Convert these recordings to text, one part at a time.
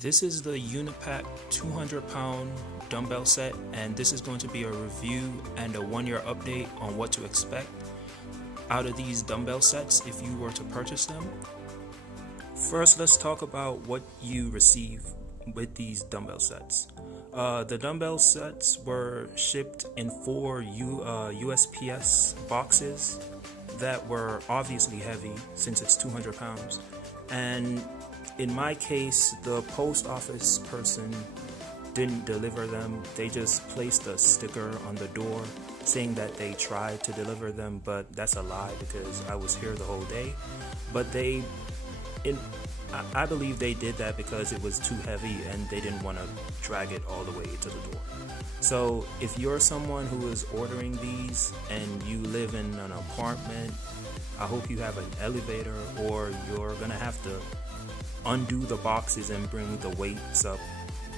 This is the Unipack 200-pound dumbbell set, and this is going to be a review and a 1-year update on what to expect out of these dumbbell sets if you were to purchase them. First, let's talk about what you receive with these dumbbell sets. The dumbbell sets were shipped in 4 USPS boxes that were obviously heavy since it's 200 pounds. And in my case, the post office person didn't deliver them. They just placed a sticker on the door saying that they tried to deliver them, but that's a lie because I was here the whole day. But I believe they did that because it was too heavy and they didn't want to drag it all the way to the door. So if you're someone who is ordering these and you live in an apartment, I hope you have an elevator, or you're gonna have to undo the boxes and bring the weights up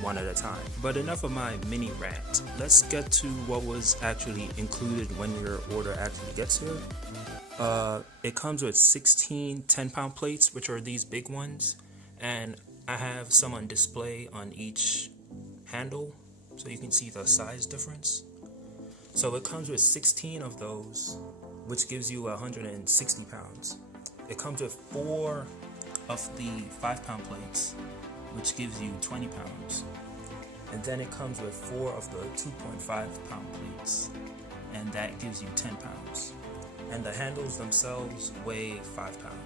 one at a time. But enough of my mini rant. Let's get to what was actually included when your order actually gets here. It comes with 16 10-pound plates, which are these big ones, and I have some on display on each handle so you can see the size difference. So it comes with 16 of those, which gives you 160 pounds. It comes with 4 of the 5-pound plates, which gives you 20 pounds. And then it comes with 4 of the 2.5-pound plates, and that gives you 10 pounds. And the handles themselves weigh 5 pounds.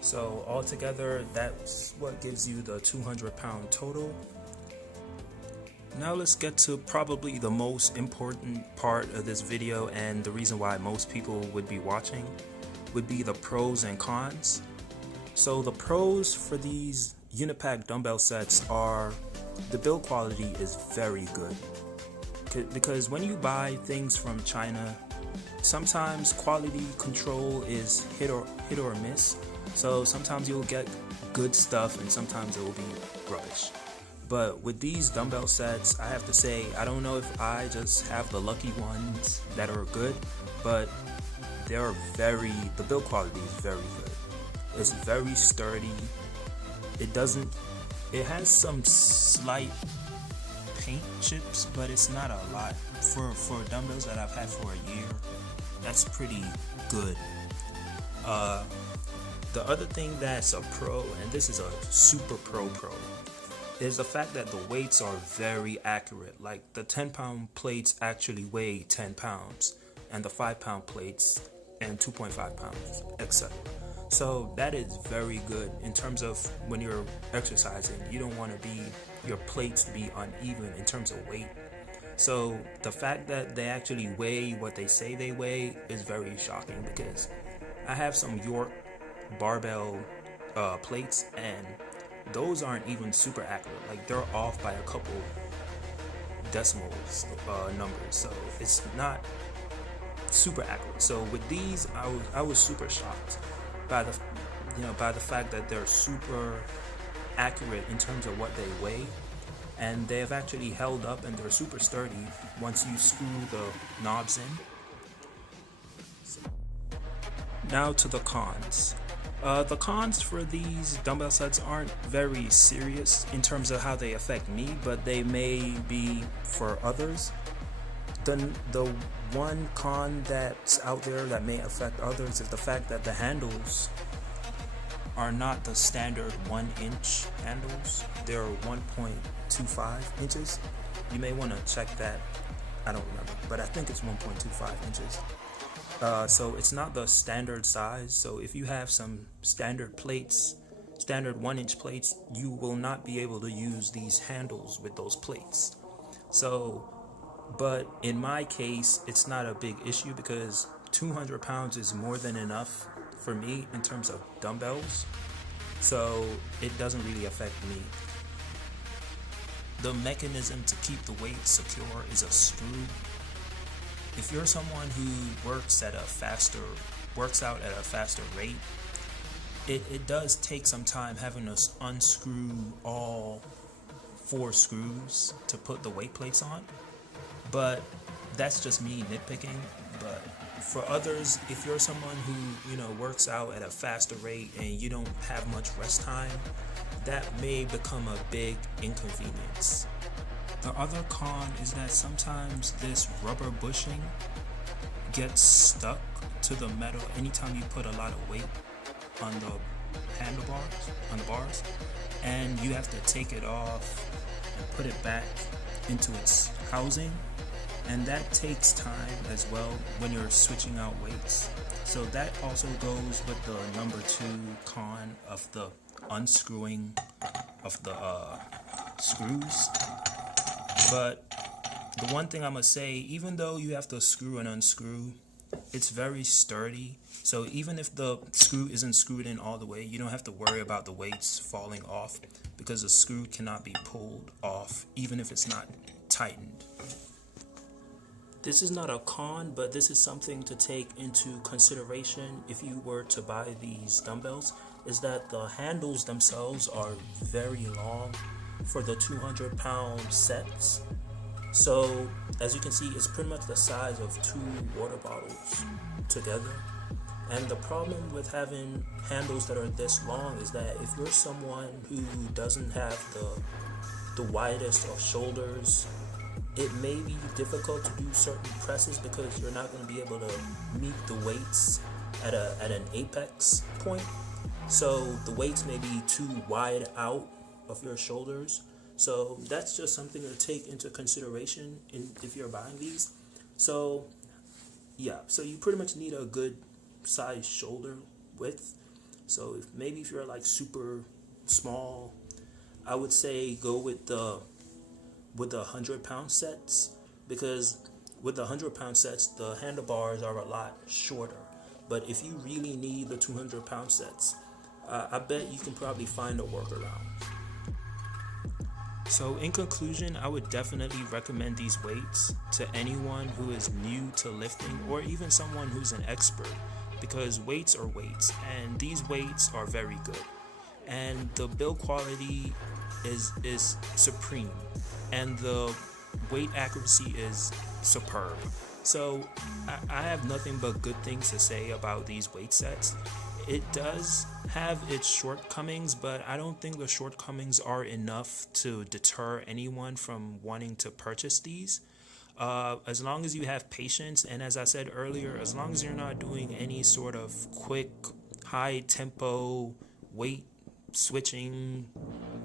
So altogether, that's what gives you the 200-pound total. Now let's get to probably the most important part of this video, and the reason why most people would be watching would be the pros and cons. So the pros for these Unipack dumbbell sets are the build quality is very good. Because when you buy things from China, sometimes quality control is hit or miss. So sometimes you'll get good stuff and sometimes it will be rubbish. But with these dumbbell sets, I have to say, I don't know if I just have the lucky ones that are good, but the build quality is very good. It's very sturdy. It has some slight paint chips, but it's not a lot. For dumbbells that I've had for a year, that's pretty good. The other thing that's a pro, and this is a super pro, is the fact that the weights are very accurate. Like the 10-pound plates actually weigh 10 pounds, and the 5-pound plates and 2.5 pounds, etc. So that is very good in terms of when you're exercising. You don't want your plates to be uneven in terms of weight. So the fact that they actually weigh what they say they weigh is very shocking, because I have some York barbell plates, and those aren't even super accurate. Like, they're off by a couple decimals numbers, so it's not super accurate. So with these, I was super shocked by the fact that they're super accurate in terms of what they weigh, and they have actually held up, and they're super sturdy once you screw the knobs in. Now to the cons. The cons for these dumbbell sets aren't very serious in terms of how they affect me, but they may be for others. The one con that's out there that may affect others is the fact that the handles are not the standard 1-inch handles. They're 1.25 inches. You may want to check that. I don't remember, but I think it's 1.25 inches. So it's not the standard size. So if you have some standard 1-inch plates, you will not be able to use these handles with those plates. But in my case, it's not a big issue because 200 pounds is more than enough for me in terms of dumbbells. So it doesn't really affect me. The mechanism to keep the weight secure is a screw. If you're someone who works out at a faster rate, it does take some time having to unscrew all 4 screws to put the weight plates on. But that's just me nitpicking. But for others, if you're someone who, works out at a faster rate and you don't have much rest time, that may become a big inconvenience. The other con is that sometimes this rubber bushing gets stuck to the metal anytime you put a lot of weight on the handlebars, on the bars, and you have to take it off and put it back into its housing, and that takes time as well when you're switching out weights. So that also goes with the number 2 con of the unscrewing of the screws. But the one thing I'm gonna say, even though you have to screw and unscrew, it's very sturdy. So even if the screw isn't screwed in all the way, you don't have to worry about the weights falling off, because the screw cannot be pulled off even if it's not tightened. This is not a con, but this is something to take into consideration if you were to buy these dumbbells, is that the handles themselves are very long for the 200-pound sets. So as you can see, it's pretty much the size of 2 water bottles together. And the problem with having handles that are this long is that if you're someone who doesn't have the widest of shoulders, it may be difficult to do certain presses because you're not going to be able to meet the weights at an apex point. So the weights may be too wide out of your shoulders. So that's just something to take into consideration if you're buying these. So yeah, so you pretty much need a good size shoulder width. So if you're like super small, I would say go with the 100-pound sets, because with the 100-pound sets the handlebars are a lot shorter. But if you really need the 200-pound sets, I bet you can probably find a workaround. So in conclusion, I would definitely recommend these weights to anyone who is new to lifting, or even someone who's an expert, because weights are weights, and these weights are very good, and the build quality is supreme, and the weight accuracy is superb. So I have nothing but good things to say about these weight sets. It does have its shortcomings, but I don't think the shortcomings are enough to deter anyone from wanting to purchase these. As long as you have patience, and as I said earlier, as long as you're not doing any sort of quick, high tempo weight switching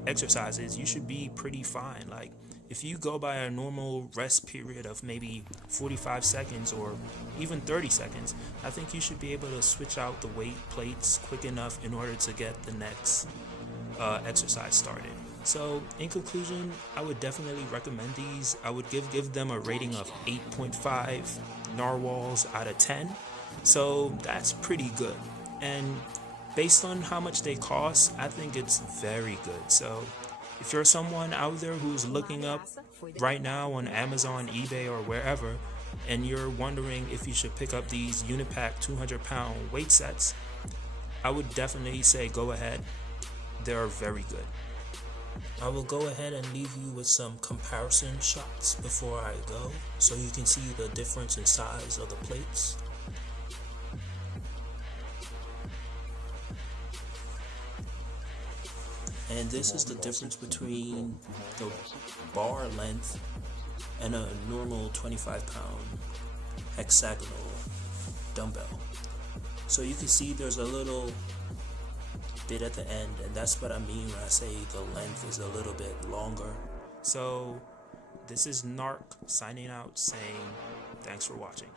exercises, you should be pretty fine. Like, if you go by a normal rest period of maybe 45 seconds or even 30 seconds, I think you should be able to switch out the weight plates quick enough in order to get the next exercise started. So in conclusion, I would definitely recommend these. I would give them a rating of 8.5 narwhals out of 10. So that's pretty good. And based on how much they cost, I think it's very good. So if you're someone out there who's looking up right now on Amazon, eBay, or wherever, and you're wondering if you should pick up these Unipack 200-pound weight sets, I would definitely say go ahead. They're very good. I will go ahead and leave you with some comparison shots before I go, so you can see the difference in size of the plates. And this is the difference between the bar length and a normal 25-pound hexagonal dumbbell. So you can see there's a little bit at the end, and that's what I mean when I say the length is a little bit longer. So this is Narc signing out, saying thanks for watching.